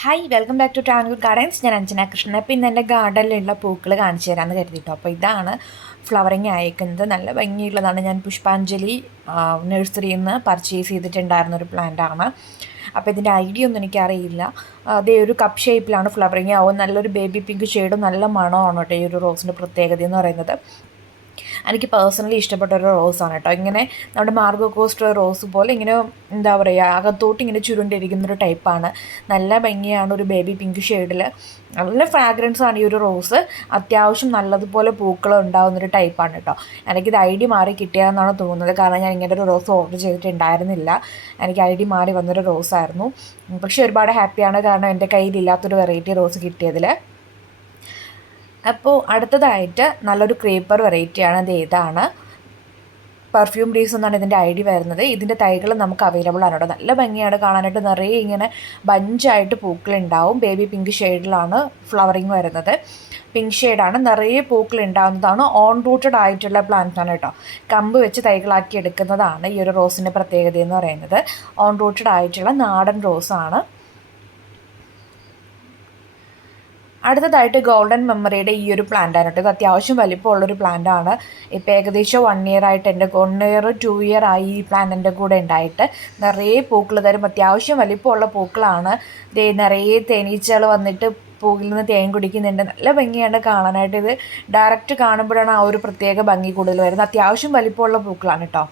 Hi welcome back to Tangoor gardens ഞാൻ അഞ്ജന കൃഷ്ണൻ. അപ്പോൾ ഇന്ന് എന്റെ ഗാർഡനിലുള്ള പൂക്കൾ കാണിച്ചു തരാമെന്ന് കരുതിയിട്ടോ അപ്പോൾ ഇതാണ് ഫ്ലവറിങ് അയക്കുന്നത് നല്ല ഭംഗിയുള്ളതാണ്. ഞാൻ പുഷ്പാഞ്ജലി നഴ്സറിയിൽ നിന്ന് പർച്ചേസ് ചെയ്തിട്ടുണ്ടായിരുന്ന ഒരു പ്ലാന്റാണ് അപ്പോൾ ഇതിന്റെ ഐഡിയ ഒന്നും എനിക്കറിയില്ല. അതേ ഒരു കപ്പ് ഷേപ്പിലാണ് ഫ്ലവറിങ് ആവും നല്ലൊരു ബേബി പിങ്ക് ഷെയ്ഡും നല്ല മണമാണ് കേട്ടോ ഈ ഒരു റോസിന്റെ പ്രത്യേകത എന്ന് പറയുന്നത്. എനിക്ക് പേഴ്സണലി ഇഷ്ടപ്പെട്ട ഒരു റോസാണ് കേട്ടോ. ഇങ്ങനെ നമ്മുടെ മാർഗോ കോസ്റ്റ് റോസ് പോലെ ഇങ്ങനെ എന്താ പറയുക അകത്തോട്ട് ഇങ്ങനെ ചുരുണ്ടിരിക്കുന്ന ഒരു ടൈപ്പാണ് നല്ല ഭംഗിയാണ് ഒരു ബേബി പിങ്ക് ഷെയ്ഡിൽ നല്ല ഫ്രാഗ്രൻസ് ആണ് ഈ ഒരു റോസ് അത്യാവശ്യം നല്ലതുപോലെ പൂക്കൾ ഉണ്ടാകുന്നൊരു ടൈപ്പാണ് കേട്ടോ. എനിക്കിത് ഐ ഡി മാറി കിട്ടിയതെന്നാണ് തോന്നുന്നത്. കാരണം ഞാൻ ഇങ്ങനെ ഒരു റോസ് ഓർഡർ ചെയ്തിട്ടുണ്ടായിരുന്നില്ല. എനിക്ക് ഐ ഡി മാറി വന്നൊരു റോസായിരുന്നു പക്ഷേ ഒരുപാട് ഹാപ്പിയാണ് കാരണം എന്റെ കയ്യിലില്ലാത്തൊരു വെറൈറ്റി റോസ് കിട്ടിയതിൽ അപ്പോൾ അടുത്തതായിട്ട് നല്ലൊരു ക്രീപ്പർ വെറൈറ്റിയാണ് അത് ഏതാണ്? പെർഫ്യൂം ഡീസ് എന്നാണ് ഇതിന്റെ ഐ ഡി വരുന്നത്. ഇതിന്റെ തൈകൾ നമുക്ക് അവൈലബിൾ ആണ് കേട്ടോ നല്ല ഭംഗിയാണ് കാണാനായിട്ട്. നിറയെ ഇങ്ങനെ ബഞ്ചായിട്ട് പൂക്കളുണ്ടാവും. ബേബി പിങ്ക് ഷെയ്ഡിലാണ് ഫ്ലവറിങ് വരുന്നത്. പിങ്ക് ഷെയ്ഡാണ് നിറയെ പൂക്കൾ ഉണ്ടാകുന്നതാണ് ഓൺ റൂട്ടഡ് ആയിട്ടുള്ള പ്ലാന്റ് ആണ് കേട്ടോ. കമ്പ് വെച്ച് തൈകളാക്കി എടുക്കുന്നതാണ് ഈ ഒരു റോസിന്റെ പ്രത്യേകത എന്ന് പറയുന്നത്. ഓൺ റൂട്ടഡ് ആയിട്ടുള്ള നാടൻ റോസാണ് അടുത്തതായിട്ട് ഗോൾഡൻ മെമ്മറിയുടെ ഈ ഒരു പ്ലാന്റ് ആണ് കേട്ടോ. ഇത് അത്യാവശ്യം വലിപ്പമുള്ളൊരു പ്ലാന്റാണ് ഇപ്പോൾ ഏകദേശം വൺ ഇയർ ആയിട്ട് എന്റെ വൺ ഇയർ ടു ഇയർ ആയി ഈ പ്ലാന്റിന്റെ കൂടെ ഉണ്ടായിട്ട് നിറയെ പൂക്കൾ തരും. അത്യാവശ്യം വലിപ്പമുള്ള പൂക്കളാണ്. നിറയെ തേനീച്ചകൾ വന്നിട്ട് പൂവിൽ നിന്ന് തേൻ കുടിക്കുന്നുണ്ട്. നല്ല ഭംഗിയാണ് കാണാനായിട്ട്. ഇത് ഡയറക്റ്റ് കാണുമ്പോഴാണ് ആ ഒരു പ്രത്യേക ഭംഗി കൂടുതൽ വരുന്നത്. അത്യാവശ്യം വലിപ്പമുള്ള പൂക്കളാണ് കേട്ടോ.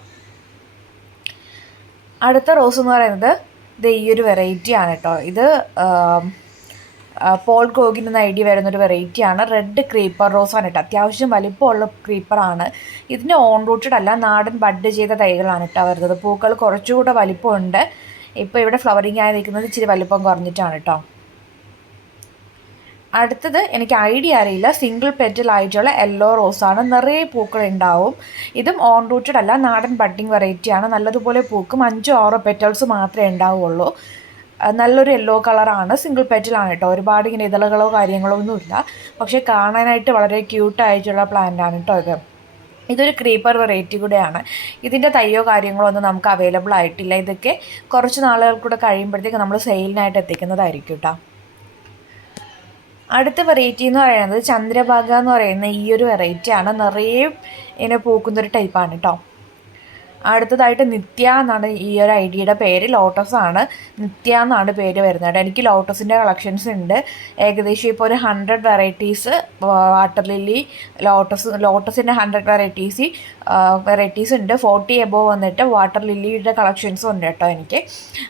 അടുത്ത റോസ് എന്ന് പറയുന്നത് ഇത് ഈ ഒരു വെറൈറ്റി ആണ് കേട്ടോ. ഇത് പോൾ ഗോഗിൻ ഐ ഡി വരുന്നൊരു വെറൈറ്റിയാണ് റെഡ് ക്രീപ്പർ റോസ് കേട്ടോ അത്യാവശ്യം വലിപ്പമുള്ള ക്രീപ്പറാണ് ഇതിന് ഓൺ റൂട്ടഡ് അല്ല നാടൻ ബഡ് ചെയ്ത തൈകളാണ് കേട്ടോ വരുന്നത്. പൂക്കൾ കുറച്ചുകൂടെ വലിപ്പമുണ്ട്. ഇപ്പോൾ ഇവിടെ ഫ്ലവറിങ് ആയി നിൽക്കുന്നത് ഇച്ചിരി വലിപ്പം കുറഞ്ഞിട്ടാണ് കേട്ടോ അടുത്തത് എനിക്ക് ഐഡിയ അറിയില്ല. സിംഗിൾ പെറ്റൽ ആയിട്ടുള്ള യെല്ലോ റോസാണ് നിറയെ പൂക്കൾ ഉണ്ടാവും. ഇതും ഓൺ റൂട്ടഡ് അല്ല നാടൻ ബഡ്ഡിങ് വെറൈറ്റിയാണ് നല്ലതുപോലെ പൂക്കും അഞ്ചോ ആറോ പെറ്റൽസ് മാത്രമേ ഉണ്ടാവുള്ളൂ. നല്ലൊരു യെല്ലോ കളറാണ്. സിംഗിൾ പെറ്റിലാണ് കേട്ടോ ഒരുപാട് ഇങ്ങനെ ഇതളുകളോ കാര്യങ്ങളോ ഒന്നുമില്ല. പക്ഷേ കാണാനായിട്ട് വളരെ ക്യൂട്ടായിട്ടുള്ള പ്ലാന്റാണ് കേട്ടോ ഇത്. ഇതൊരു ക്രീപ്പർ വെറൈറ്റി കൂടെയാണ്. ഇതിന്റെ തയ്യോ കാര്യങ്ങളോ ഒന്നും നമുക്ക് അവൈലബിൾ ആയിട്ടില്ല. ഇതൊക്കെ കുറച്ച് നാളുകൾ കൂടെ കഴിയുമ്പോഴത്തേക്ക് നമ്മൾ സെയിലിനായിട്ട് എത്തിക്കുന്നതായിരിക്കും കേട്ടോ അടുത്ത വെറൈറ്റി എന്ന് പറയുന്നത് ചന്ദ്രഭാഗ എന്ന് പറയുന്ന ഈ ഒരു വെറൈറ്റിയാണ് നിറയെ ഇങ്ങനെ പൂക്കുന്നൊരു ടൈപ്പാണ് കേട്ടോ അടുത്തതായിട്ട് നിത്യ എന്നാണ് ഈ ഒരു ഐഡിയയുടെ പേര് ലോട്ടസ് ആണ്. നിത്യ എന്നാണ് പേര് വരുന്നത്. എനിക്ക് ലോട്ടസിന്റെ കളക്ഷൻസ് ഉണ്ട്. ഏകദേശം ഇപ്പോൾ ഒരു hundred varieties water lily lotus ലോട്ടസിന്റെ hundred varieties varieties ഉണ്ട്. ഫോർട്ടി എബോ വന്നിട്ട് വാട്ടർ ലില്ലിയുടെ കളക്ഷൻസ് ഉണ്ട് കേട്ടോ എനിക്ക്.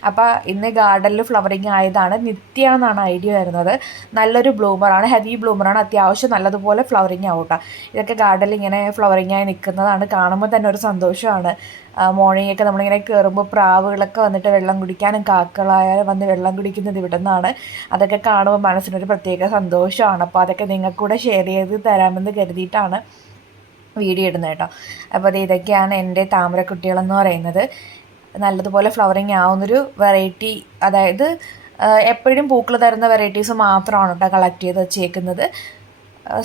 അപ്പോൾ ഇന്ന് ഗാർഡനിൽ ഫ്ലവറിങ് ആയതാണ് നിത്യ എന്നാണ് ഐഡിയ വരുന്നത്. നല്ലൊരു ബ്ലൂമറാണ് ഹെവി ബ്ലൂമറാണ് അത്യാവശ്യം നല്ലതുപോലെ ഫ്ലവറിങ് ആവും കേട്ടോ. ഇതൊക്കെ ഗാർഡനിൽ ഇങ്ങനെ ഫ്ലവറിങ് ആയി നിൽക്കുന്നതാണ്. കാണുമ്പോൾ തന്നെ ഒരു സന്തോഷമാണ്. മോർണിംഗ് ഒക്കെ നമ്മളിങ്ങനെ കയറുമ്പോൾ പ്രാവുകളൊക്കെ വന്നിട്ട് വെള്ളം കുടിക്കാനും കാക്കളായ വന്ന് വെള്ളം കുടിക്കുന്നത് ഇവിടെ നിന്നാണ് അതൊക്കെ കാണുമ്പോൾ മനസ്സിനൊരു പ്രത്യേക സന്തോഷമാണ്. അപ്പോൾ അതൊക്കെ നിങ്ങൾക്കൂടെ ഷെയർ ചെയ്ത് തരാമെന്ന് കരുതിയിട്ടാണ് വീഡിയോ ഇടുന്നത് കേട്ടോ. അപ്പോൾ അത് ഇതൊക്കെയാണ് എന്റെ താമരക്കുട്ടികളെന്ന് പറയുന്നത്. നല്ലതുപോലെ ഫ്ലവറിങ് ആവുന്നൊരു വെറൈറ്റി അതായത് എപ്പോഴും പൂക്കൾ തരുന്ന വെറൈറ്റീസ് മാത്രമാണ് കേട്ടോ കളക്ട് ചെയ്ത് വെച്ചേക്കുന്നത്.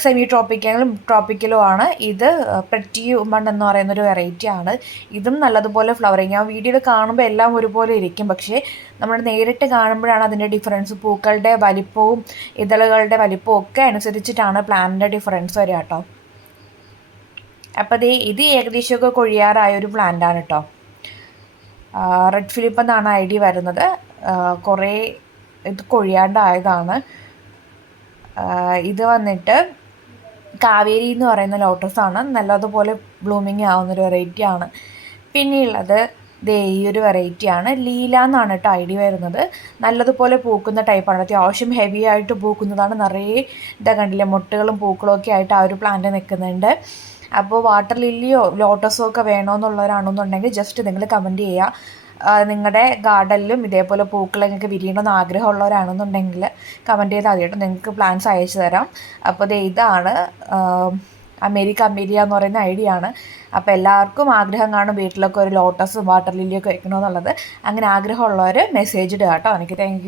സെമി ട്രോപ്പിക്കലും ട്രോപ്പിക്കലും ആണ്. ഇത് പെറ്റി ഉമ്മൺ എന്ന് പറയുന്ന ഒരു വെറൈറ്റി ആണ്. ഇതും നല്ലതുപോലെ ഫ്ലവറിങ്. ആ വീഡിയോയിൽ കാണുമ്പോൾ എല്ലാം ഒരുപോലെ ഇരിക്കും. പക്ഷേ നമ്മൾ നേരിട്ട് കാണുമ്പോഴാണ് അതിന്റെ ഡിഫറൻസ്. പൂക്കളുടെ വലിപ്പവും ഇതളുകളുടെ വലിപ്പവും ഒക്കെ അനുസരിച്ചിട്ടാണ് പ്ലാനിന്റെ ഡിഫറൻസ് വരിക കേട്ടോ. അപ്പോൾ ഇത് ഇത് ഏകദേശമൊക്കെ കൊഴിയാറായ ഒരു പ്ലാന്റാണ് കേട്ടോ. റെഡ് ഫിലിപ്പ് എന്നാണ് ഐ ഡി വരുന്നത്. കുറേ ഇത് കൊഴിയാണ്ടായതാണ്. ഇത് വന്നിട്ട് കാവേരി എന്ന് പറയുന്ന ലോട്ടസ് ആണ്. നല്ലതുപോലെ ബ്ലൂമിങ് ആവുന്നൊരു വെറൈറ്റിയാണ് പിന്നെയുള്ളത് ദേ ഈ ഒരു വെറൈറ്റിയാണ് ലീല എന്നാണ് കേട്ടോ ഐ ഡി വരുന്നത്. നല്ലതുപോലെ പൂക്കുന്ന ടൈപ്പാണ് അത്യാവശ്യം ഹെവി ആയിട്ട് പൂക്കുന്നതാണ്. നിറയെ ഇതാ കണ്ടില്ലേ മുട്ടുകളും പൂക്കളും ഒക്കെ ആയിട്ട് ആ ഒരു പ്ലാന്റ് നിൽക്കുന്നുണ്ട്. അപ്പോൾ വാട്ടർ ലില്ലിയോ ലോട്ടസോ ഒക്കെ വേണമെന്നുള്ളവരാണെന്നുണ്ടെങ്കിൽ ജസ്റ്റ് നിങ്ങൾ കമന്റ് ചെയ്യുക. നിങ്ങളുടെ ഗാർഡനിലും ഇതേപോലെ പൂക്കൾ നിങ്ങൾക്ക് വിരിയണമെന്ന് ആഗ്രഹമുള്ളവരാണെന്നുണ്ടെങ്കിൽ കമന്റ് ചെയ്താൽ മതി കേട്ടോ നിങ്ങൾക്ക് പ്ലാൻസ് അയച്ചു തരാം. അപ്പോൾ ഇത് ഇതാണ് അമേരിക്ക അമേരിയ എന്ന് പറയുന്ന ഐഡിയ ആണ്. അപ്പോൾ എല്ലാവർക്കും ആഗ്രഹം കാണും വീട്ടിലൊക്കെ ഒരു ലോട്ടസും വാട്ടർ ലില്ലിയൊക്കെ വെക്കണമെന്നുള്ളത് അങ്ങനെ ആഗ്രഹമുള്ളവർ മെസ്സേജ് ഇടുക കേട്ടോ. എനിക്ക് താങ്ക്